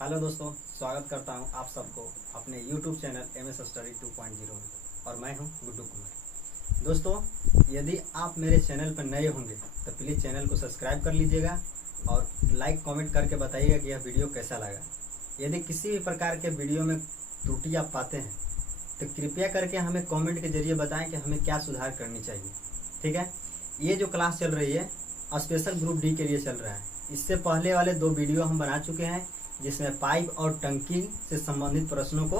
Hello दोस्तों, स्वागत करता हूं आप सबको अपने YouTube चैनल MS स्टडी 2.0 में। और मैं हूं गुड्डू कुमार। दोस्तों, यदि आप मेरे चैनल पर नए होंगे तो प्लीज़ चैनल को सब्सक्राइब कर लीजिएगा और लाइक कमेंट करके बताइएगा कि यह वीडियो कैसा लगा। यदि किसी भी प्रकार के वीडियो में त्रुटि आप पाते हैं तो कृपया करके हमें कमेंट के जरिए बताएं कि हमें क्या सुधार करनी चाहिए। ठीक है, ये जो क्लास चल रही है स्पेशल ग्रुप डी के लिए चल रहा है। इससे पहले वाले 2 वीडियो हम बना चुके हैं जिसमें पाइप और टंकी से संबंधित प्रश्नों को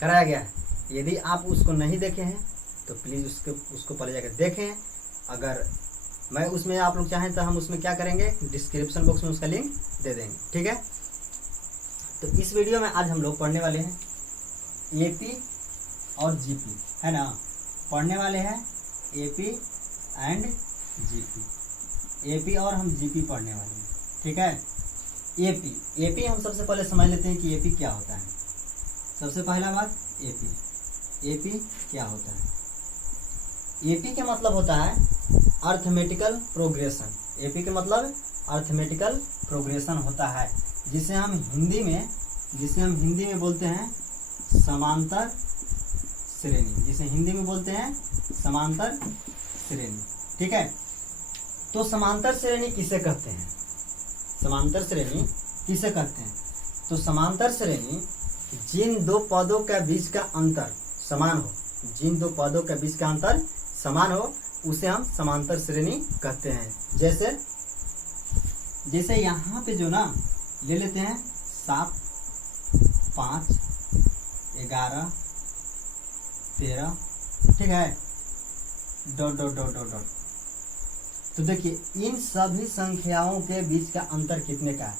कराया गया है। यदि आप उसको नहीं देखे हैं तो प्लीज़ उसको पहले जाकर देखें। अगर मैं उसमें आप लोग चाहें तो हम उसमें क्या करेंगे, डिस्क्रिप्शन बॉक्स में उसका लिंक दे देंगे। ठीक है, तो इस वीडियो में आज हम लोग पढ़ने वाले हैं एपी और जीपी, है ना। पढ़ने वाले हैं एपी एंड जीपी, एपी और हम जीपी पढ़ने वाले हैं। ठीक है, एपी हम सबसे पहले समझ लेते हैं कि एपी क्या होता है। सबसे पहला बात, एपी क्या होता है। एपी के मतलब होता है अर्थमेटिकल प्रोग्रेशन। एपी के मतलब अर्थमेटिकल प्रोग्रेशन होता है, जिसे हम हिंदी में बोलते हैं समांतर श्रेणी, जिसे हिंदी में बोलते हैं समांतर श्रेणी। ठीक है, तो समांतर श्रेणी किसे कहते हैं? समांतर श्रेणी किसे कहते हैं? तो समांतर श्रेणी जिन 2 पदों के बीच का अंतर समान हो, जिन 2 पदों के बीच का अंतर समान हो उसे हम समांतर श्रेणी कहते हैं। जैसे यहाँ पे जो ना ले लेते हैं 7, 5, 11, 13, ठीक है, dot dot dot dot dot. तो देखिए इन सभी संख्याओं के बीच का अंतर कितने का है?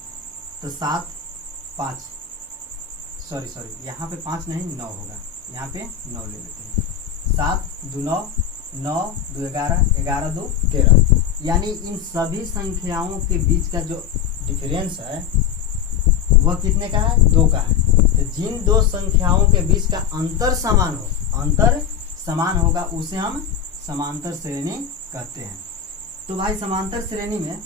तो 7, 5, सॉरी यहाँ पे 5 नहीं 9 होगा, यहाँ पे 9 ले लेते हैं। 7 2 9, 9 2 11, 11 2 13, यानी इन सभी संख्याओं के बीच का जो डिफरेंस है वह कितने का है? 2 का है। तो जिन 2 संख्याओं के बीच का अंतर समान होगा उसे हम समांतर श्रेणी कहते हैं। तो भाई समांतर श्रेणी में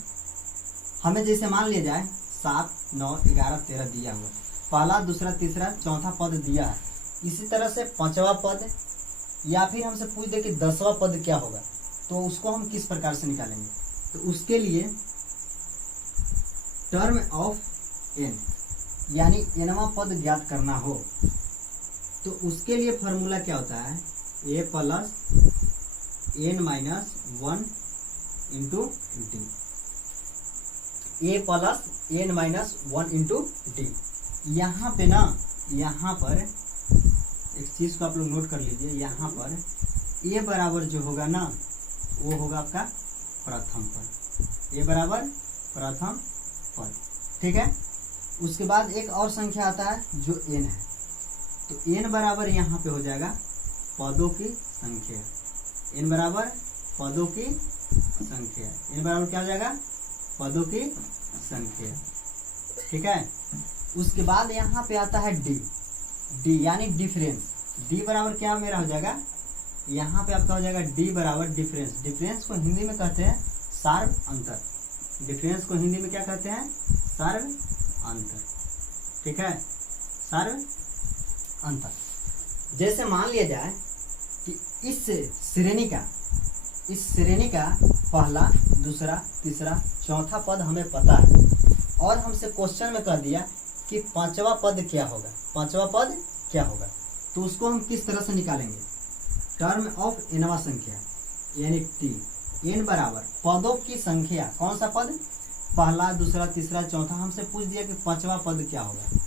हमें जैसे मान लिया जाए 7 9 11 13 दिया हुआ, पहला दूसरा तीसरा चौथा पद दिया है। इसी तरह से 5वां पद या फिर हमसे पूछ दे कि 10वां पद क्या होगा, तो उसको हम किस प्रकार से निकालेंगे? तो उसके लिए टर्म ऑफ एन यानी nवां पद ज्ञात करना हो तो उसके लिए फॉर्मूला क्या होता है? a plus n minus 1 into d, a plus n minus 1 into d. यहाँ पर एक चीज को आप लोग नोट कर लीजिए। यहाँ पर ए बराबर जो होगा ना वो होगा आपका प्रथम पद, ए बराबर प्रथम पद। ठीक है, उसके बाद एक और संख्या आता है जो एन है, तो एन बराबर यहाँ पे हो जाएगा पदों की संख्या, एन बराबर पदों की संख्या, एन बराबर क्या हो जाएगा? पदों की संख्या। ठीक है, उसके बाद यहाँ पे आता है डी यानी डिफरेंस। डी बराबर क्या मेरा हो जाएगा? यहाँ पे आपका हो जाएगा डी बराबर डिफरेंस। डिफरेंस को हिंदी में कहते हैं सार्व अंतर। डिफरेंस को हिंदी में क्या कहते हैं? सार्व अंतर। ठीक है, सार्व अंतर। जैसे मान लिया जाए कि इस श्रेणी का पहला दूसरा तीसरा चौथा पद हमें पता है और हमसे क्वेश्चन में कह दिया कि 5वां पद क्या होगा, 5वां पद क्या होगा, तो उसको हम किस तरह से निकालेंगे? टर्म ऑफ एनवा संख्या यानी टी, एन बराबर पदों की संख्या। कौन सा पद? पहला दूसरा तीसरा चौथा। हमसे पूछ दिया कि 5वां पद क्या होगा,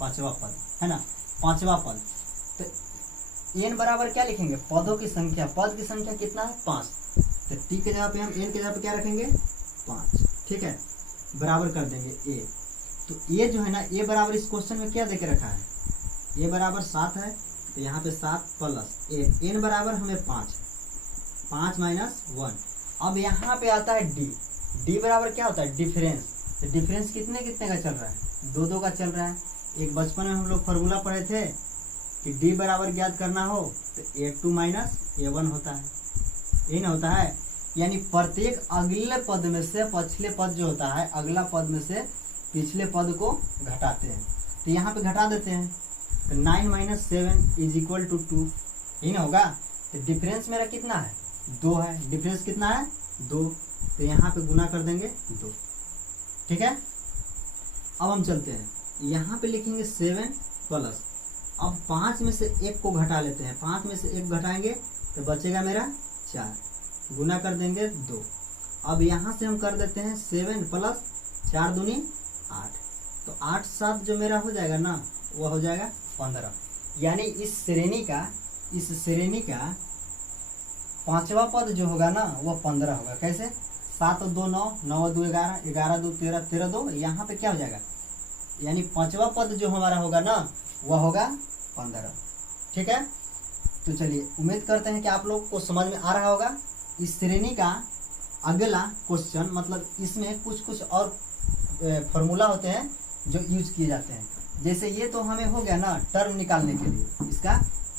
5वां पद, है ना, 5वां पद। तो एन बराबर क्या लिखेंगे? पदों की संख्या। पद की संख्या कितना है? 5। तो टी के जगह पे हम एन के जगह पे क्या रखेंगे? 5। ठीक है, बराबर कर देंगे ए। तो ए जो है ना, ए बराबर इस क्वेश्चन में क्या देके रखा है? ए बराबर 7 है, तो यहाँ पे 7 प्लस एन बराबर हमें 5, 5 माइनस 1। अब यहाँ पे आता है डी बराबर क्या होता है? डिफरेंस। तो डिफरेंस कितने का चल रहा है? 2 का चल रहा है। एक बचपन में हम लोग फॉर्मूला पढ़े थे कि डी बराबर ज्ञात करना हो तो a2 माइनस a1 होता है, ये ना होता है। यानी प्रत्येक अगले पद में से पछले पद जो होता है, अगला पद में से पिछले पद को घटाते हैं। तो यहाँ पे घटा देते हैं, तो 9 - 7 इज इक्वल टू 2, यही ना होगा। तो डिफरेंस मेरा कितना है, 2 है। डिफरेंस कितना है, 2। तो यहाँ पे गुना कर देंगे 2, ठीक है। अब हम चलते हैं, यहाँ पे लिखेंगे 7 प्लस, अब 5 में से 1 को घटा लेते हैं। 5 में से 1 घटाएंगे तो बचेगा मेरा 4, गुना कर देंगे 2। अब यहाँ से हम कर देते हैं 7 प्लस 4 दूनी 8, तो 8 7 जो मेरा हो जाएगा ना, वह हो जाएगा 15। यानी इस श्रेणी का पांचवा पद जो होगा ना वह 15 होगा। कैसे, 7 और 2 9, 9 और 2 11, 11 2 13, 13 2, यहाँ पे क्या हो जाएगा, यानी पांचवा पद जो हमारा होगा ना वह होगा 15, ठीक है। तो चलिए, उम्मीद करते हैं कि आप लोग को समझ में आ रहा होगा। इस श्रेणी का अगला क्वेश्चन, मतलब इसमें कुछ और फॉर्मूला होते हैं जो यूज किए जाते हैं। जैसे ये तो हमें हो गया ना टर्म निकालने के लिए इसका,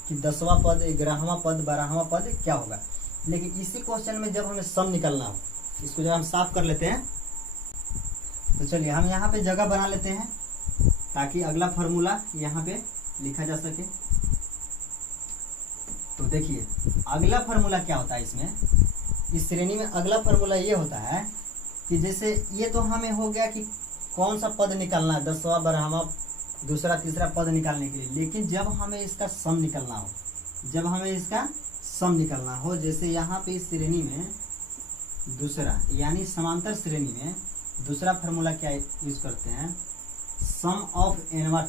कि 10वां पद, 11वां पद, 12वां पद क्या होगा। लेकिन इसी क्वेश्चन में जब हमें सम निकालना हो, इसको जब हम साफ कर लेते हैं, तो चलिए हम यहाँ पे जगह बना लेते हैं ताकि अगला फॉर्मूला यहाँ पे लिखा जा सके। तो देखिए अगला फॉर्मूला क्या होता है इसमें, इस श्रेणी में अगला फॉर्मूला ये होता है कि जैसे ये तो हमें हो गया कि कौन सा पद निकालना है, 10वां 12वां दूसरा तीसरा पद निकालने के लिए। लेकिन जब हमें इसका सम निकालना हो, जैसे यहाँ पे इस श्रेणी में दूसरा, यानी समांतर श्रेणी में दूसरा फॉर्मूला क्या यूज करते हैं, सम ऑफ एनवा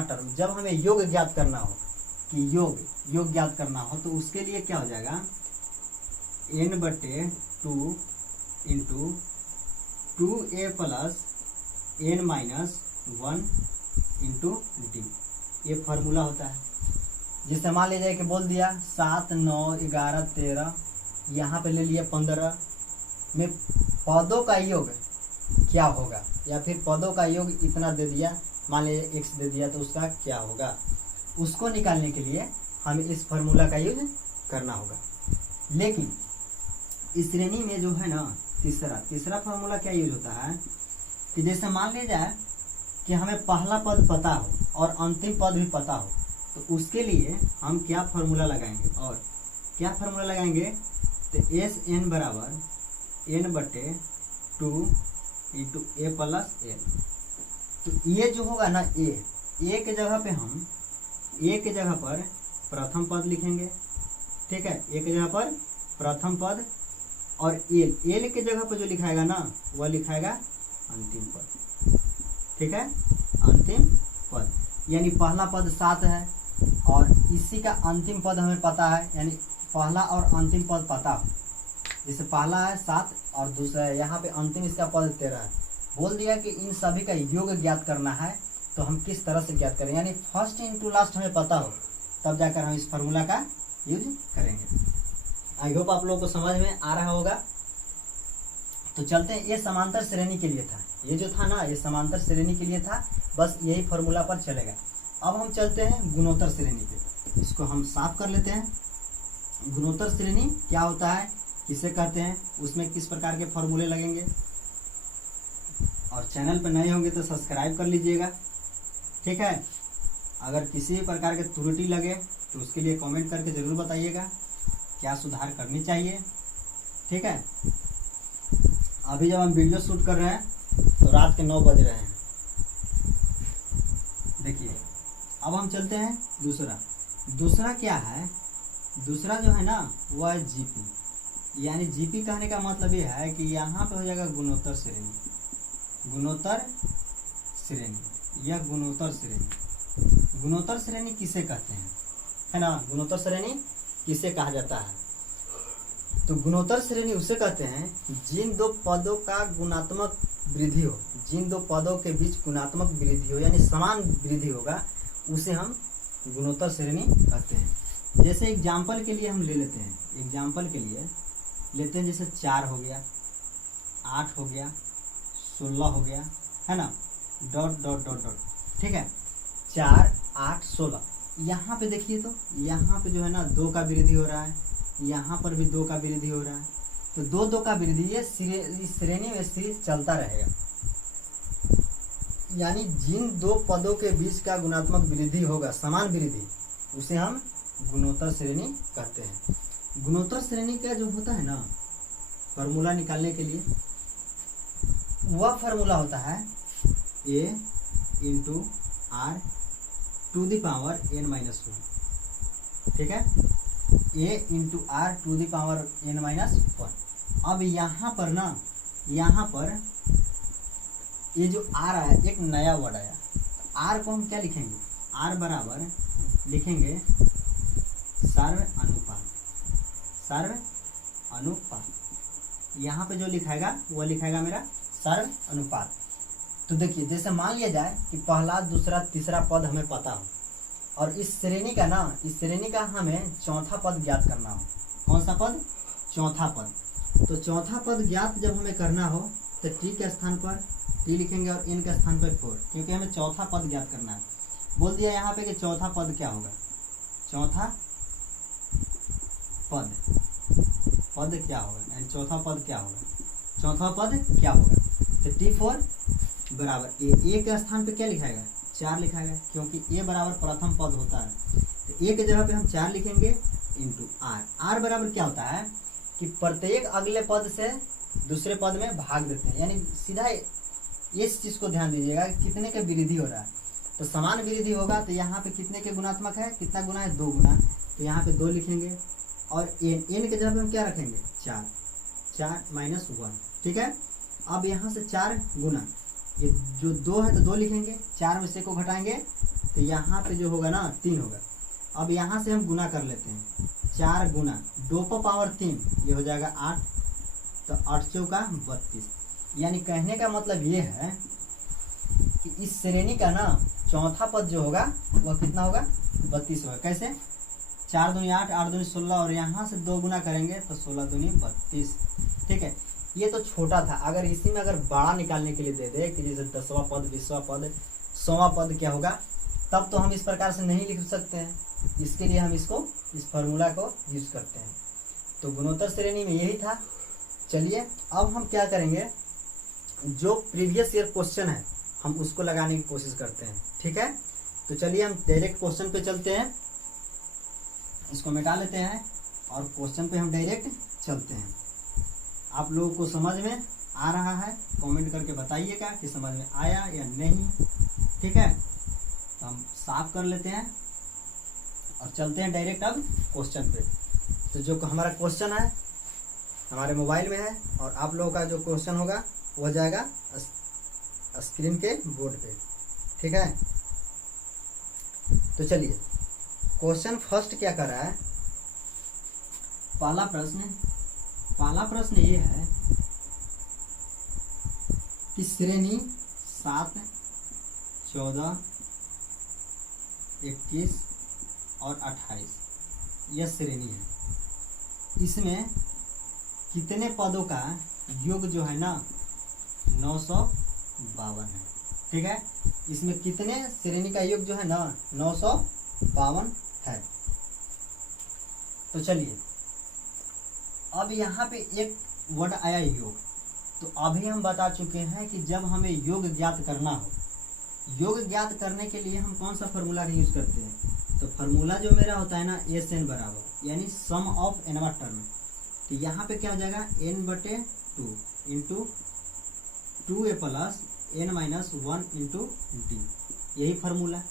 टर्म। जब हमें योग ज्ञात करना हो, कि योग ज्ञात करना हो, तो उसके लिए क्या हो जाएगा, n/2 into 2a plus n - 1 into D, ये फार्मूला होता है। जिससे मान लीजिए कि बोल दिया 7 9 11 13, यहाँ पे ले लिया 15 में पदों का योग क्या होगा, या फिर पदों का योग इतना दे दिया, मान लीजिए x दे दिया, तो उसका क्या होगा, उसको निकालने के लिए हमें इस फार्मूला का यूज करना होगा। लेकिन इस श्रेणी में जो है ना तीसरा फार्मूला क्या यूज होता है, कि जैसे मान लिया जाए कि हमें पहला पद पता हो और अंतिम पद भी पता हो, तो उसके लिए हम क्या फार्मूला लगाएंगे, और क्या फार्मूला लगाएंगे, तो SN बराबर n/2 into a plus n। तो ये जो होगा ना, ए के जगह पर प्रथम पद लिखेंगे, ठीक है, ए के जगह पर प्रथम पद, और एल के जगह पर जो लिखाएगा ना वह लिखाएगा अंतिम पद, ठीक है, अंतिम पद। यानी पहला पद 7 है और इसी का अंतिम पद हमें पता है, यानी पहला और अंतिम पद पता हो। जैसे पहला है 7 और दूसरा है यहाँ पे अंतिम इसका पद 13 है। बोल दिया कि इन सभी का योग ज्ञात करना है, तो हम किस तरह से ज्ञात करें, यानी फर्स्ट इंटू लास्ट हमें पता हो, तब जाकर हम इस फार्मूला का यूज करेंगे। आई होप आप लोगों को समझ में आ रहा होगा। तो चलते हैं, ये समांतर श्रेणी के लिए था, ये जो था ना ये समांतर श्रेणी के लिए था, बस यही फार्मूला पर चलेगा। अब हम चलते हैं गुणोत्तर श्रेणी पे, इसको हम साफ कर लेते हैं। गुणोत्तर श्रेणी क्या होता है, किसे कहते हैं, उसमें किस प्रकार के फॉर्मूले लगेंगे, और चैनल पर नए होंगे तो सब्सक्राइब कर लीजिएगा, ठीक है। अगर किसी प्रकार के त्रुटि लगे तो उसके लिए कमेंट करके जरूर बताइएगा क्या सुधार करनी चाहिए, ठीक है। अभी जब हम वीडियो शूट कर रहे हैं तो रात के 9 बज रहे हैं। देखिए अब हम चलते हैं दूसरा क्या है, दूसरा जो है ना वह है जीपी। यानी जीपी कहने का मतलब ये है कि यहाँ पे हो जाएगा गुणोत्तर श्रेणी या गुणोत्तर श्रेणी। गुणोत्तर श्रेणी किसे कहते हैं, है ना, गुणोत्तर श्रेणी किसे कहा जाता है, तो गुणोत्तर श्रेणी उसे कहते हैं जिन दो पदों का गुणात्मक वृद्धि हो, जिन दो पदों के बीच गुणात्मक वृद्धि हो, यानी समान वृद्धि होगा, उसे हम गुणोत्तर श्रेणी कहते हैं। जैसे एग्जाम्पल के लिए हम ले लेते हैं, एग्जाम्पल के लिए लेते हैं, जैसे 4 हो गया, 8 हो गया, 16 हो गया, है ना, डॉट डॉट डॉट डॉट, ठीक है, 4 8 16। यहाँ पे देखिए, तो यहाँ पे जो है ना 2 का वृद्धि हो रहा है, यहाँ पर भी 2 का वृद्धि हो रहा है, तो 2 का वृद्धि, ये इस श्रेणी में सीरीज चलता रहेगा, यानी जिन दो पदों के बीच का गुणात्मक वृद्धि होगा, समान वृद्धि, उसे हम गुणोत्तर श्रेणी कहते हैं। गुणोत्तर श्रेणी का जो होता है ना फॉर्मूला निकालने के लिए, वह फॉर्मूला होता है a into r to the power n-1, ठीक है, a into r to the power n-1। अब यहाँ पर ना, यहाँ पर ये जो आर आया, एक नया वर्ड आया, आर को हम क्या लिखेंगे, आर बराबर लिखेंगे सर्व अनुपात, सर्व अनुपात। यहाँ पे जो लिखाएगा वह लिखाएगा मेरा सर्व अनुपात। तो देखिए, जैसे मान लिया जाए कि पहला, दूसरा, तीसरा पद हमें पता हो, और इस श्रेणी का ना, इस श्रेणी का हमें चौथा पद ज्ञात करना हो। कौन सा पद? चौथा पद। तो चौथा पद ज्ञात जब हमें करना हो तो टी के स्थान पर टी लिखेंगे और एन के स्थान पर 4, क्योंकि हमें चौथा पद ज्ञात करना है। बोल दिया यहाँ पे कि चौथा पद क्या होगा, चौथा पद, पद क्या होगा, यानी चौथा पद क्या होगा, चौथा पद क्या होगा। तो T4 बराबर ए के स्थान पे क्या लिखाएगा, 4 लिखाएगा, क्योंकि ए बराबर प्रथम पद होता है। तो ए के जगह पे हम 4 लिखेंगे इंटू आर। आर बराबर क्या होता है कि प्रत्येक अगले पद से दूसरे पद में भाग देते हैं, यानी सीधा इस चीज को ध्यान दीजिएगा, कितने के वृद्धि हो रहा है। तो समान वृद्धि होगा तो यहाँ पे कितने के गुणात्मक है, कितना गुना है, 2 गुना, तो यहाँ पे 2 लिखेंगे, और एन के जगह पे हम क्या रखेंगे, 4, 4 माइनस 1, ठीक है। अब यहाँ से 4 गुना, ये जो 2 है तो 2 लिखेंगे, 4 में से को घटाएंगे तो यहाँ पे जो होगा ना 3 होगा। अब यहाँ से हम गुना कर लेते हैं, 4 गुना 2 पर पावर 3, ये हो जाएगा 8, तो 8 चौका 32। यानी कहने का मतलब ये है कि इस श्रेणी का ना चौथा पद जो होगा वह कितना होगा, 32 होगा। कैसे, 4 दूनी 8, 8 दूनी 16, और यहाँ से 2 गुना करेंगे तो 16 दूनी 32, ठीक है। ये तो छोटा था। अगर इसी में अगर बड़ा निकालने के लिए दे दे कि जैसे 10वां पद, 20वां पद, 100वां पद क्या होगा, तब तो हम इस प्रकार से नहीं लिख सकते हैं। इसके लिए हम इसको, इस फॉर्मूला को यूज करते हैं। तो गुणोत्तर श्रेणी में यही था। चलिए अब हम क्या करेंगे, जो प्रीवियस ईयर क्वेश्चन है हम उसको लगाने की कोशिश करते हैं, ठीक है। तो चलिए हम डायरेक्ट क्वेश्चन पे चलते हैं, इसको मिटा लेते हैं और क्वेश्चन पे हम डायरेक्ट चलते हैं। आप लोगों को समझ में आ रहा है, कमेंट करके बताइएगा कि समझ में आया या नहीं, ठीक है। तो हम साफ कर लेते हैं और चलते हैं डायरेक्ट अब क्वेश्चन पे। तो जो हमारा क्वेश्चन है हमारे मोबाइल में है, और आप लोगों का जो क्वेश्चन होगा वह जाएगा स्क्रीन के बोर्ड पे, ठीक है। तो चलिए क्वेश्चन फर्स्ट क्या कर रहा है, पहला प्रश्न ये है कि श्रेणी 7, 14, 21 और 28 यह श्रेणी है। इसमें कितने पदों का योग जो है ना 952 है, ठीक है। इसमें कितने श्रेणी का योग जो है ना 952 है। तो चलिए अब यहाँ पे एक वर्ड आया योग। तो अभी हम बता चुके हैं कि जब हमें योग ज्ञात करना हो, योग ज्ञात करने के लिए हम कौन सा फॉर्मूला का यूज करते हैं। तो फार्मूला जो मेरा होता है ना SN बराबर, यानी सम ऑफ nवा टर्म। तो यहाँ पे क्या हो जाएगा, n/2 into 2a plus n-1 into D. यही फार्मूला,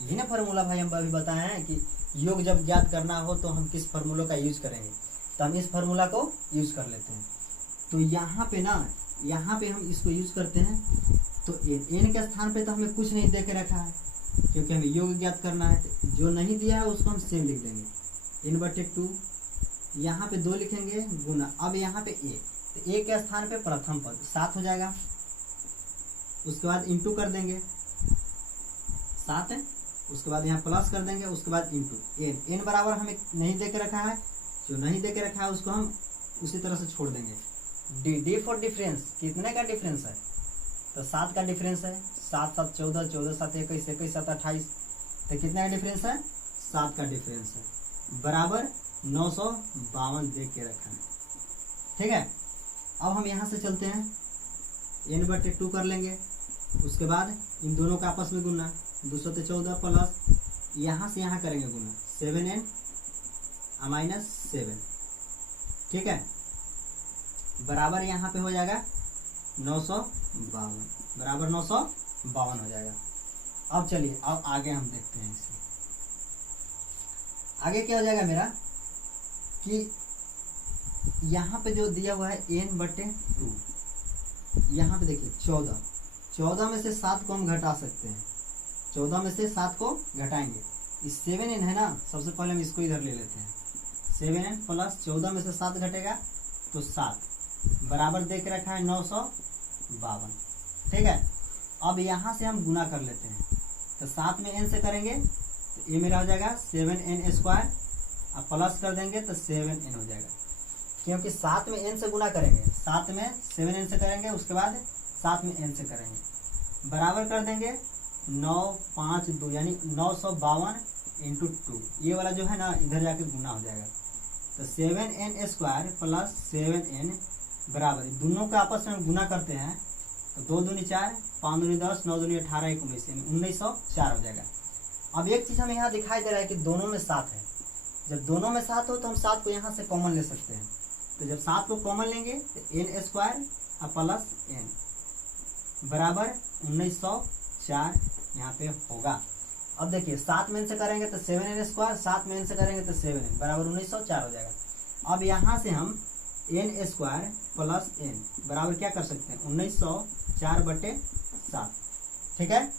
यही ना फार्मूला भाई हम अभी बताए हैं कि योग जब ज्ञात करना हो तो हम किस फार्मूला का यूज करेंगे। तो हम इस फार्मूला को यूज कर लेते हैं। तो यहाँ पे ना, यहाँ पे हम इसको यूज करते हैं। तो n के स्थान पे तो हमें कुछ नहीं दे के रखा है, क्योंकि हमें योग ज्ञात करना है। तो जो नहीं दिया है उसको हम सेम लिख देंगे, n/2। यहाँ पे 2 लिखेंगे गुना, अब यहाँ पे a, तो a के स्थान पे प्रथम पद 7 हो जाएगा। उसके बाद इंटू कर देंगे 7 है, उसके बाद यहाँ प्लस कर देंगे, उसके बाद इंटू n बराबर हमें नहीं दे के रखा है, जो नहीं दे के रखा है उसको हम उसी तरह से छोड़ देंगे। डी फॉर डिफरेंस, कितने का डिफरेंस है, तो 7 का डिफरेंस है। 7 7 14, 14 7 21, 21 7 28, तो कितने का डिफरेंस है, 7 का डिफरेंस है, बराबर 952 दे के रखा है, ठीक है। अब हम यहाँ से चलते हैं, n/2 कर लेंगे, उसके बाद इन दोनों का आपस में गुना 214 प्लस यहाँ से यहाँ करेंगे गुना 7n माइनस 7, ठीक है, बराबर यहाँ पे हो जाएगा 952, बराबर 952 हो जाएगा। अब चलिए अब आगे हम देखते हैं इसे। आगे क्या हो जाएगा मेरा कि यहाँ पे जो दिया हुआ है n/2, यहाँ पे देखिए 14 में से 7 को हम घटा सकते हैं, 14 में से 7 को घटाएंगे। इस 7n है ना, सबसे पहले हम इसको इधर ले लेते हैं। 7n प्लस 14 में से 7 घटेगा तो 7 बराबर दे के रखा है 952, ठीक है। अब यहाँ से हम गुना कर लेते हैं, तो 7 में n से करेंगे तो ये मेरा हो जाएगा 7n², अब प्लस कर देंगे तो 7n हो जाएगा, क्योंकि 7 में n से गुना करेंगे, 7 में 7n से करेंगे, उसके बाद 7 में n से करेंगे, बराबर कर देंगे 952 यानी 952 इंटू 2, ये वाला जो है ना इधर जाके गुना हो जाएगा। तो 7n² प्लस 7n बराबर, दोनों का आपस में गुना करते हैं तो 2 दूनी 4, 5 दूनी 10, 9 दूनी 18, 19 यानी 1904 हो जाएगा। अब एक चीज़ हमें यहाँ दिखाई दे रहा है कि दोनों में 7 है। जब दोनों में 7 हो तो हम 7 को यहाँ से कॉमन ले सकते हैं। तो जब 7 को कॉमन लेंगे तो n² प्लस n बराबर 1904 यहाँ पे होगा। अब देखिए 7 में n से करेंगे तो 7n², 7 में n से करेंगे तो 7n बराबर 1904 हो जाएगा। अब यहाँ से हम n² प्लस n बराबर क्या कर सकते हैं 1904/7, ठीक है।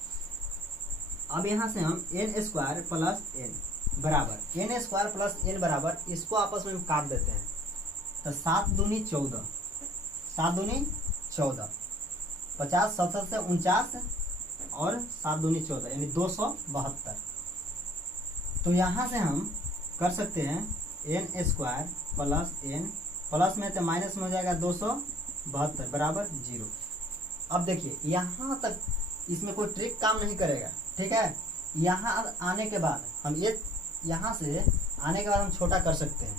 अब यहाँ से हम n² प्लस n बराबर n² प्लस n बराबर, इसको आपस में काट देते हैं तो 7 दूनी 14, 7 दूनी 14, 50 77 से 49 और 7 दूनी 14 यानी 272। तो यहाँ से हम कर सकते हैं n² प्लस n, प्लस में तो माइनस में हो जाएगा 272 बराबर 0। अब देखिए यहाँ तक इसमें कोई ट्रिक काम नहीं करेगा, ठीक है। यहाँ आने के बाद हम ये यहाँ से आने के बाद हम छोटा कर सकते हैं,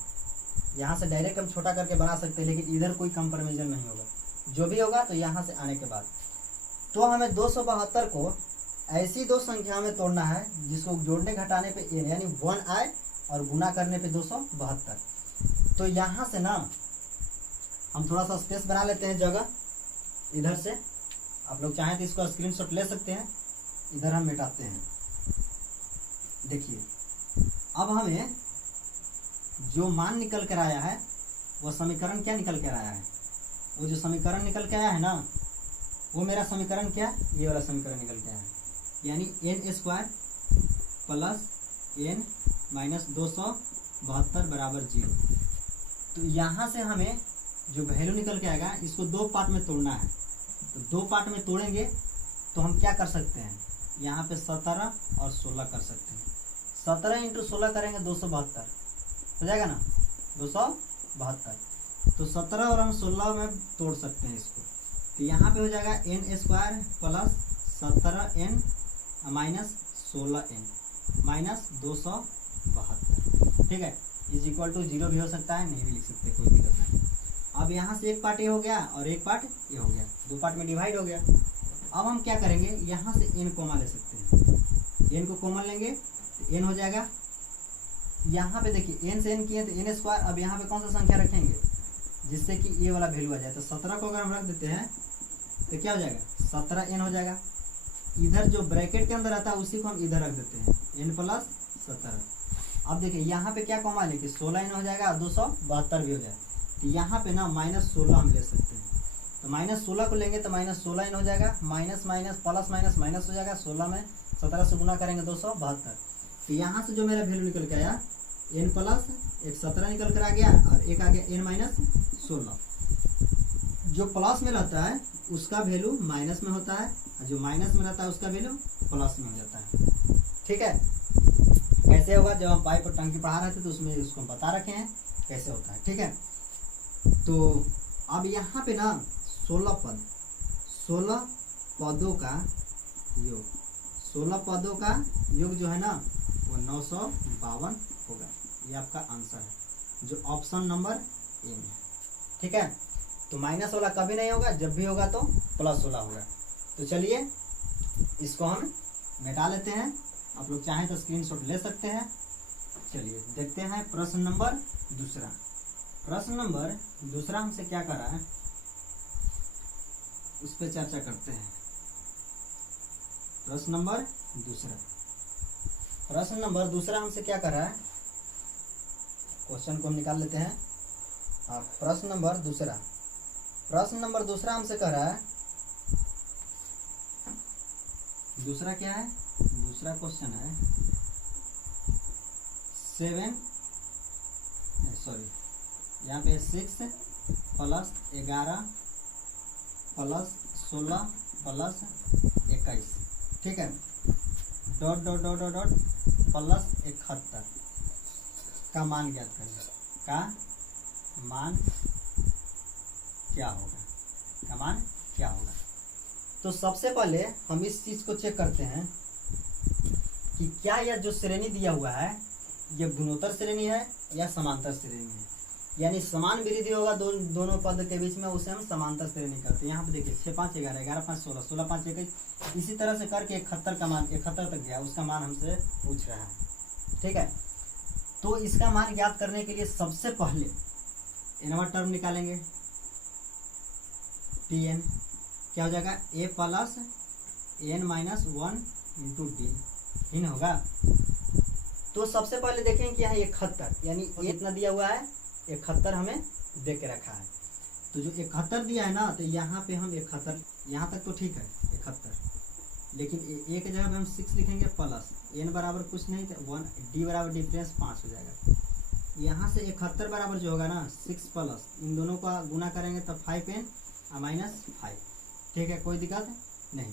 यहाँ से डायरेक्ट हम छोटा करके बना सकते हैं, लेकिन इधर कोई कंपैरिजन नहीं होगा, जो भी होगा तो यहाँ से आने के बाद। तो हमें 272 को ऐसी दो संख्या में तोड़ना है जिसको जोड़ने घटाने पे n यानी 1 आए और गुना करने पे 272। तो यहाँ से ना हम थोड़ा सा स्पेस बना लेते हैं जगह, इधर से आप लोग चाहें तो इसको स्क्रीनशॉट ले सकते हैं, इधर हम मिटाते हैं। देखिए अब हमें जो मान निकल कर आया है वो समीकरण क्या निकल कर आया है, वो जो समीकरण निकल के आया है ना वो मेरा समीकरण क्या, ये वाला समीकरण निकल के आया है, यानी n² प्लस n माइनस 272 बराबर 0। तो यहाँ से हमें जो वैल्यू निकल के आएगा इसको दो पार्ट में तोड़ना है। तो दो पार्ट में तोड़ेंगे तो हम क्या कर सकते हैं, यहाँ पे 17 और 16 कर सकते हैं। 17 इंटू 16 करेंगे 272 हो जाएगा ना, 272। तो 17 और हम 16 में तोड़ सकते हैं इसको, तो यहाँ पे हो जाएगा n² plus 17n minus 16n minus 272, ठीक है, इज इक्वल टू 0 भी हो सकता है, नहीं भी लिख सकते, कोई दिक्कत नहीं। अब यहाँ से एक पार्ट ये हो गया और एक पार्ट ये हो गया, दो पार्ट में डिवाइड हो गया। अब हम क्या करेंगे, यहाँ से n कॉमन ले सकते हैं, n को कॉमन लेंगे तो n हो जाएगा, यहाँ पे देखिए n से n किए तो n²। अब यहाँ पे कौन सा संख्या रखेंगे जिससे कि ये वाला वैल्यू आ जाए, तो 17 को अगर हम रख देते हैं तो क्या हो जाएगा 17n हो जाएगा। इधर जो ब्रैकेट के अंदर आता है उसी को हम इधर रख देते हैं n प्लस 17। अब देखिए यहाँ पे क्या कॉमन है कि 16n हो जाएगा और 272 भी हो जाएगा। तो यहाँ पे ना -16 हम ले सकते हैं, तो -16 को लेंगे तो -16n हो जाएगा, minus minus plus minus minus हो जाएगा, 16 में 17 से गुना करेंगे 272। तो यहाँ से जो मेरा वैल्यू निकल के आया n प्लस एक 17 निकल कर आ गया और एक आ गया n माइनस 16। जो प्लस में रहता है उसका वैल्यू माइनस में होता है और जो माइनस में रहता है उसका वैल्यू प्लस में हो जाता है, ठीक है। कैसे होगा, जब हम पाइप और टंकी पढ़ा रहे थे तो उसमें उसको हम बता रखे हैं कैसे होता है, ठीक है। तो अब यहाँ पे ना 16 पदों का योग, 16 पदों का योग जो है ना वो 952 होगा। ये आपका आंसर है जो ऑप्शन नंबर ए में है, ठीक है। तो माइनस वाला कभी नहीं होगा, जब भी होगा तो प्लस वाला होगा। तो चलिए इसको हम मिटा लेते हैं। आप लोग चाहें तो स्क्रीनशॉट ले सकते हैं। चलिए देखते हैं प्रश्न नंबर दूसरा। प्रश्न नंबर दूसरा हमसे क्या कर रहा है उस पर चर्चा करते हैं। प्रश्न नंबर दूसरा हमसे क्या कर रहा है, क्वेश्चन को हम निकाल लेते हैं। प्रश्न नंबर दूसरा हमसे कह रहा है, दूसरा क्या है, दूसरा क्वेश्चन है यहाँ पे 6 प्लस 11 प्लस 16 प्लस 21, ठीक है, dot dot dot dot dot plus 71 का मान ज्ञात करें। का मान क्या होगा। तो सबसे पहले हम इस चीज को चेक करते हैं कि क्या यह जो श्रेणी दिया हुआ है यह गुणोत्तर श्रेणी है या समांतर श्रेणी है। यानी समान वृद्धि होगा दोनों पद के बीच में, उसे हम समांतर श्रेणी करते हैं। यहाँ पे देखिए 6 5 11 11 5 16 16 5 21, इसी तरह से करके 71 का मान 71 तक गया, उसका मान हमसे पूछ रहा है, ठीक है। तो इसका मान ज्ञात करने के लिए सबसे पहले इनवर्ट टर्म निकालेंगे। Tn क्या हो जाएगा, a plus n minus 1 into D इन होगा। तो सबसे पहले देखें कि यहाँ 71 यानी इतना दिया हुआ है, 71 हमें दे के रखा है। तो जो 71 दिया है ना, तो यहाँ पे हम 71, यहाँ तक तो ठीक है 71, लेकिन ए के जगह पे हम 6 लिखेंगे प्लस n बराबर कुछ नहीं तो 1, डी बराबर डिफरेंस 5 हो जाएगा। यहाँ से 71 बराबर जो होगा ना 6 प्लस इन दोनों का गुना करेंगे तब 5n माइनस 5, ठीक है, कोई दिक्कत नहीं।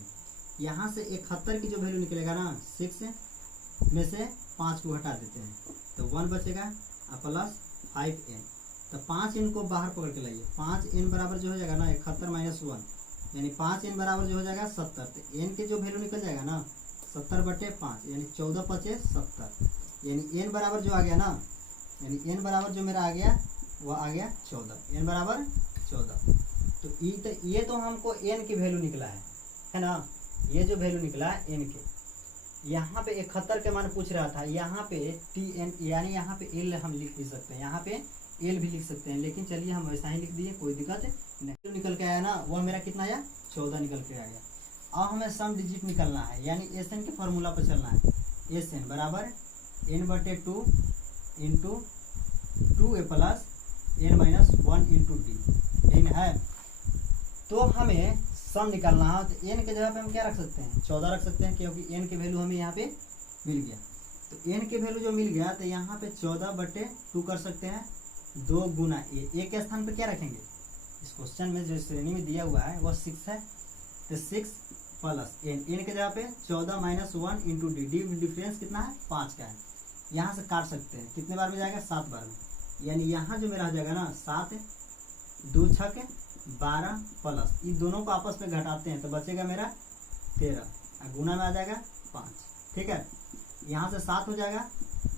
यहाँ से 71 की जो वैल्यू निकलेगा ना 6 में से 5 को हटा देते हैं तो 1 बचेगा प्लस 5n, तो 5n को बाहर पकड़ के लाइए। 5n बराबर जो हो जाएगा ना 71 माइनस 1 यानी 5n बराबर जो हो जाएगा 70, तो n के जो वैल्यू निकल जाएगा ना 70/5 यानी 14 5 70, यानी n बराबर जो आ गया ना, यानी n बराबर जो मेरा आ गया वह आ गया 14, n बराबर 14। तो ये तो हमको n की वैल्यू निकला है ना, ये जो वैल्यू निकला है n के। यहाँ पे 71 के मान पूछ रहा था, यहाँ पे Tn यानी यहाँ पे l हम लिख भी सकते हैं, यहाँ पे l भी लिख सकते हैं, लेकिन चलिए हम वैसा ही लिख दिए, कोई दिक्कत नहीं। निकल के आया ना वह मेरा कितना आया 14 निकल के आ गया। अब हमें सम डिजिट निकलना है, यानी Sn के फॉर्मूला पर चलना है। Sn बराबर n/2 into 2a plus n minus 1 into D, यही है। तो हमें सम निकालना है, तो n के जगह पे हम क्या रख सकते हैं 14 रख सकते हैं, क्योंकि n के वैल्यू हमें यहाँ पे मिल गया। तो n के वैल्यू जो मिल गया तो यहाँ पे 14/2 कर सकते हैं, 2 गुना a के स्थान पे क्या रखेंगे, इस क्वेश्चन में जो श्रेणी में दिया हुआ है वह 6 है, तो 6 प्लस n के जगह पे 14 माइनस 1 इंटू डी, डिफरेंस कितना है 5 का है। यहाँ से काट सकते हैं, कितने बार में जाएगा 7 बार में, यानी यहाँ जो मेरा हो जाएगा ना 7 2 6 12 प्लस इन दोनों को आपस में घटाते हैं तो बचेगा मेरा 13, गुना में आ जाएगा 5, ठीक है। यहाँ से 7 हो जाएगा,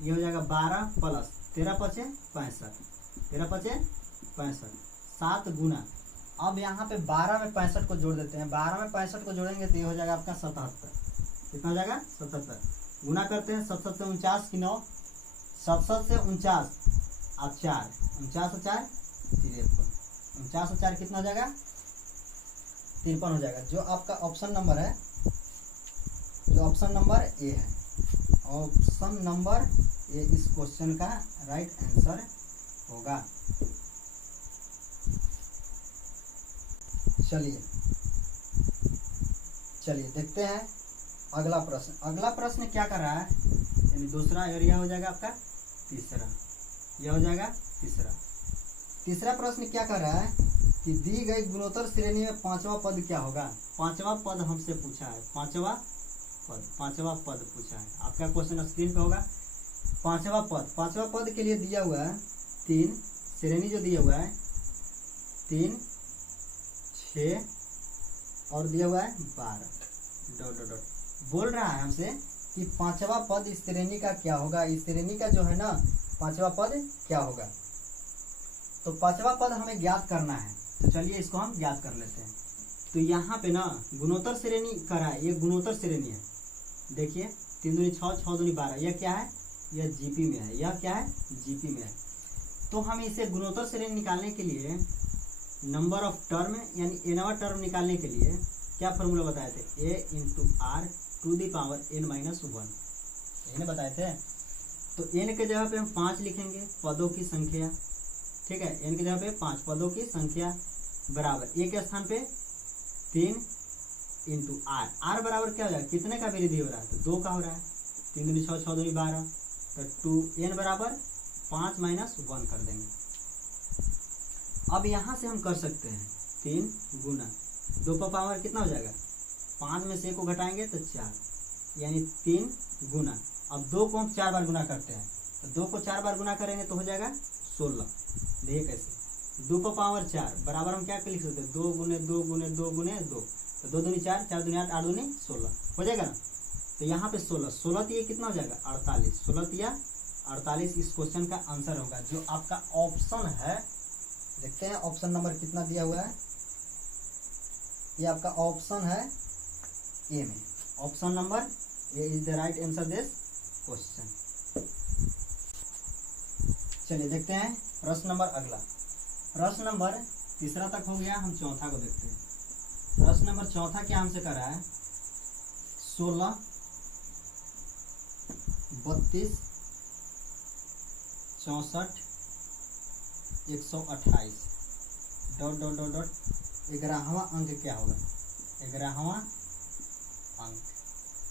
ये हो जाएगा 12 प्लस 13 5 65, 13 5 65, 7 गुना। अब यहाँ पे 12 में 65 को जोड़ देते हैं, 12 में 65 को जोड़ेंगे तो ये हो जाएगा आपका 77, कितना हो जाएगा 77, गुना करते हैं 77 से 49 की 9, 77 से 49 अब 4, 49 से 4 53, 49 से 4 कितना हो जाएगा 53 हो जाएगा। जो आपका ऑप्शन नंबर है, जो ऑप्शन नंबर ए है, ऑप्शन नंबर ए इस क्वेश्चन का राइट आंसर होगा। चलिए देखते हैं अगला प्रश्न। अगला प्रश्न क्या कर रहा है, यानी दूसरा एरिया हो जाएगा आपका तीसरा, यह हो जाएगा तीसरा। तीसरा प्रश्न क्या कर रहा है कि दी गई गुणोत्तर श्रेणी में 5वां पद क्या होगा। 5वां पद हमसे पूछा है, 5वां पद पूछा है। आपका क्वेश्चन स्क्रीन पे होगा। 5वां पद के लिए दिया हुआ है 3, श्रेणी जो दिया हुआ है 3 6 और दिया हुआ है 12 डॉट डॉट डॉट। बोल रहा है हमसे कि 5वां पद इस श्रेणी का क्या होगा, इस श्रेणी का जो है ना 5वां पद क्या होगा। तो 5वां पद हमें ज्ञात करना है, तो चलिए इसको हम ज्ञात कर लेते हैं। तो यहाँ पे ना गुणोत्तर श्रेणी करा है, ये गुणोत्तर श्रेणी है। देखिए 3 दूनी 6, 6 दूनी 12, यह क्या है, यह जीपी में है, यह क्या है, जीपी में है। तो हम इसे गुणोत्तर श्रेणी निकालने के लिए नंबर ऑफ टर्म यानी एनवा टर्म निकालने के लिए क्या फॉर्मूला बताए थे, a into r to the power n minus 1, यही बताए थे। तो n के जगह पे हम 5 लिखेंगे, पदों की संख्या, ठीक है, n के जगह पे 5 पदों की संख्या बराबर a के स्थान पे 3 इंटू आर, आर बराबर क्या हो जाएगा, कितने का वृद्धि हो रहा है, तो 2 का हो रहा है, 3 दूनी 6, 6 दूनी 12, तो 2n बराबर 5 माइनस 1 कर देंगे। अब यहाँ से हम कर सकते हैं 3 गुना 2 का पावर कितना हो जाएगा, 5 में से 1 को घटाएंगे तो 4, यानी 3 गुना, अब 2 को हम 4 बार गुना करते हैं, तो 2 को 4 बार गुना करेंगे तो हो जाएगा 16। देखिए कैसे, 2 का पावर 4 बराबर हम क्या लिख सकते हैं, 2 गुने 2 गुने 2 गुने 2, तो 2 दूनी 4, 4 दूनी 8, 8 दूनी 16 हो जाएगा ना। तो यहाँ पे 16, 16 ये कितना हो जाएगा, 48, 16 या 48 इस क्वेश्चन का आंसर होगा, जो आपका ऑप्शन है। देखते हैं ऑप्शन नंबर कितना दिया हुआ है, ये आपका ऑप्शन है ए में, option number A is the right answer this question. चलिए देखते हैं प्रश्न नंबर अगला, प्रश्न नंबर तीसरा तक हो गया, हम चौथा को देखते हैं। प्रश्न नंबर चौथा क्या हमसे कर रहा है, 16, 32, 64, 128 डॉट डॉट डॉट डॉट 11वां अंक क्या होगा, 11वां अंक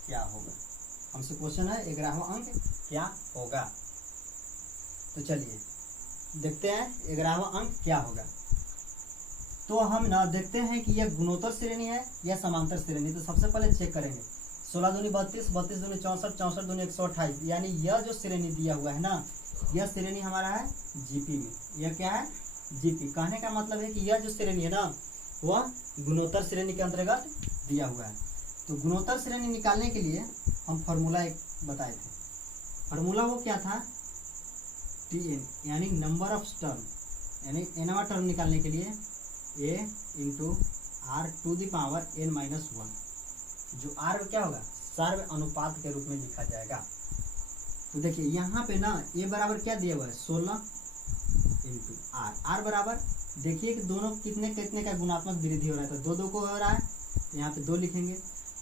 क्या होगा, हमसे क्वेश्चन है 11वां अंक क्या होगा। तो चलिए देखते हैं 11वां अंक क्या होगा। तो हम ना देखते हैं कि यह गुणोत्तर श्रेणी है या समांतर श्रेणी। तो सबसे पहले चेक करेंगे, 16 दूनी 32, 32 दूनी 64, 64 दूनी 128, यानी यह जो श्रेणी दिया हुआ है ना, यह श्रेणी हमारा है जीपी में। यह क्या है, जीपी। कहने का मतलब है कि यह जो श्रेणी है ना, वह गुणोत्तर श्रेणी के अंतर्गत दिया हुआ है। तो गुणोत्तर श्रेणी निकालने के लिए हम फॉर्मूला एक बताए थे, फॉर्मूला वो क्या था, टीएन यानी नंबर ऑफ टर्म, यानी एनवा टर्म निकालने के लिए a into r to the power n minus 1, जो r क्या होगा, सार्व अनुपात के रूप में लिखा जाएगा। तो देखिए यहाँ पे ना a बराबर क्या दिया हुआ है, 16 इंटू आर, आर बराबर देखिए कि दोनों कितने कितने का गुणात्मक वृद्धि हो रहा है, तो 2 2 को हो रहा है, तो यहाँ पे 2 लिखेंगे।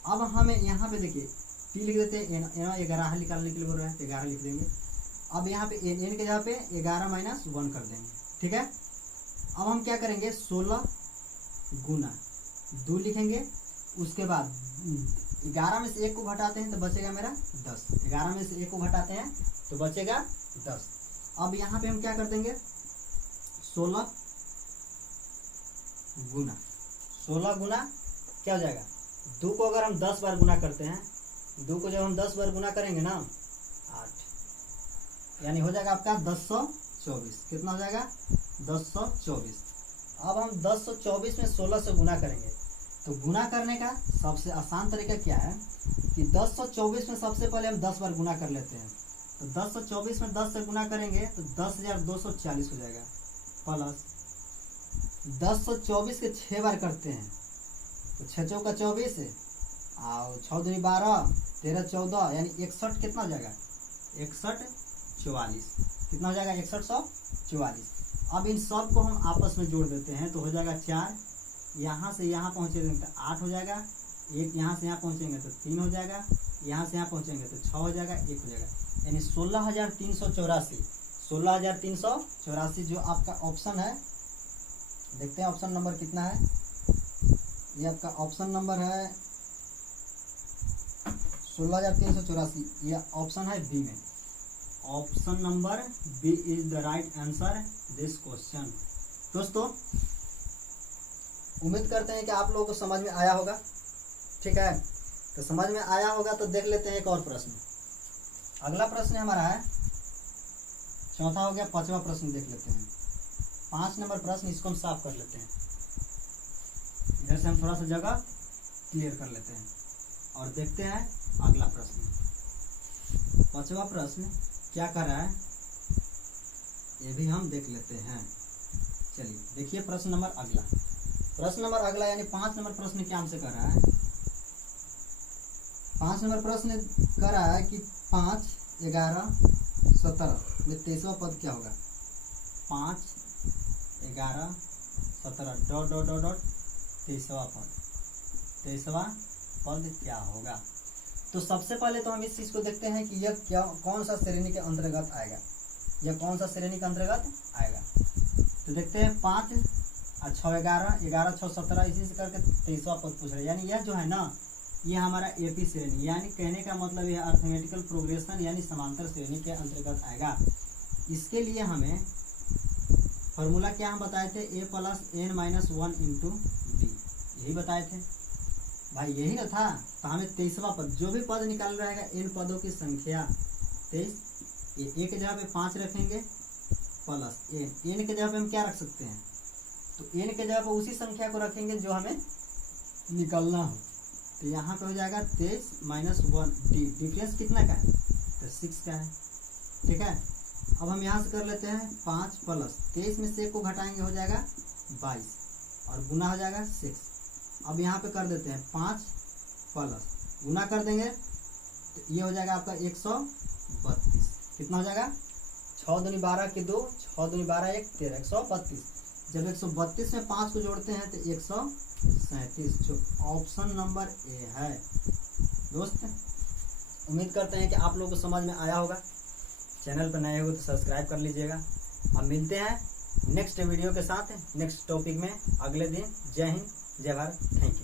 अब हमें यहाँ पे देखिए p लिख देते हैं, n 11 निकालने के लिए बोल रहा है, तो 11 लिख देंगे। अब यहाँ पे n के जगह पे 11 माइनस 1 कर देंगे, ठीक है। अब हम क्या करेंगे, 16 गुना 2 लिखेंगे, उसके बाद 11 में से 1 को घटाते हैं तो बचेगा मेरा 10, 11 में से 1 को घटाते हैं तो बचेगा 10। अब यहाँ पे हम क्या कर देंगे, 16 गुना क्या हो जाएगा, 2 को अगर हम 10 बार गुना करते हैं, 2 को जब हम 10 बार गुना करेंगे ना 8, यानी हो जाएगा आपका 1024। कितना हो जाएगा, 1024। अब हम 1024 में 16 से गुना करेंगे, तो गुना करने का सबसे आसान तरीका क्या है कि 1024 में सबसे पहले हम 10 बार गुना कर लेते हैं। तो 1024 में 10 से गुना करेंगे तो 10,240 हो जाएगा, प्लस 1024 के 6 बार करते हैं तो 6 चौका 24 और 6 दूनी 12, 13 14, यानी 61 कितना हो जाएगा, 61 44, कितना हो जाएगा, 6144। अब इन सब को हम आपस में जोड़ देते हैं तो हो जाएगा 4, यहाँ से यहाँ पहुँचेंगे तो 8 हो जाएगा, 1 यहाँ से यहाँ पहुँचेंगे तो 3 हो जाएगा, यहाँ से यहाँ पहुँचेंगे तो 6 हो जाएगा, 1 हो जाएगा, यानी 16,384, 16,384 जो आपका ऑप्शन है। देखते हैं ऑप्शन नंबर कितना है, ये आपका ऑप्शन नंबर है 16,384, यह ऑप्शन है बी में। Option number B is the right answer this question. दोस्तों उम्मीद करते हैं कि आप लोगों को समझ में आया होगा, ठीक है। तो समझ में आया होगा तो देख लेते हैं एक और प्रश्न। अगला प्रश्न हमारा है, चौथा हो गया, 5वां प्रश्न देख लेते हैं। 5 नंबर प्रश्न, इसको हम साफ कर लेते हैं, इधर से हम थोड़ा सा जगह क्लियर कर लेते हैं और देखते हैं अगला प्रश्न। 5वां प्रश्न क्या कर रहा है ये भी हम देख लेते हैं। चलिए देखिए प्रश्न नंबर अगला, प्रश्न नंबर अगला यानी 5 नंबर प्रश्न क्या हमसे कर रहा है। 5 नंबर प्रश्न कर रहा है कि 5, 11, 17 में 23वां पद क्या होगा। 5, 11, 17 डॉट डॉट डॉट डॉट 23वां पद, 23वां पद क्या होगा। तो सबसे पहले तो हम इस चीज को देखते हैं कि यह कौन सा श्रेणी के अंतर्गत आएगा, यह कौन सा श्रेणी के अंतर्गत आएगा। तो देखते हैं 5 और 6, 11, 11, 6, 17 इसी से करके 23वां पद पूछ रहे हैं। यानी यह जो है ना, ये हमारा एपी श्रेणी, यानी कहने का मतलब यह अर्थमेटिकल प्रोग्रेशन यानी समांतर श्रेणी के अंतर्गत आएगा। इसके लिए हमें फॉर्मूला क्या हम बताए थे, a + n-1 इंटू डी, यही बताए थे भाई, यही ना था। तो हमें 23वां पद, जो भी पद निकाल रहेगा n पदों की संख्या 23, ए के जगह पे 5 रखेंगे प्लस n के जगह पे हम क्या रख सकते हैं, तो n के जगह पे उसी संख्या को रखेंगे जो हमें निकालना हो। तो यहाँ पे हो जाएगा 23 - 1 डी, डिफरेंस कितना का है, तो 6 का है। ठीक है, अब हम यहाँ से कर लेते हैं 5 प्लस 23 में से 1 को घटाएंगे हो जाएगा 22 और गुना हो जाएगा 6। अब यहाँ पे कर देते हैं 5 प्लस गुना कर देंगे तो ये हो जाएगा आपका 132। कितना हो जाएगा, 6 दूनी 12 के 2, 6 दूनी 12 1 13, 132। जब 132 में 5 को जोड़ते हैं तो 137, जो ऑप्शन नंबर ए है। दोस्त उम्मीद करते हैं कि आप लोगों को समझ में आया होगा। चैनल पर नए हो तो सब्सक्राइब कर लीजिएगा। अब मिलते हैं नेक्स्ट वीडियो के साथ नेक्स्ट टॉपिक में अगले दिन। जय हिंद, जय भारत, थैंक यू।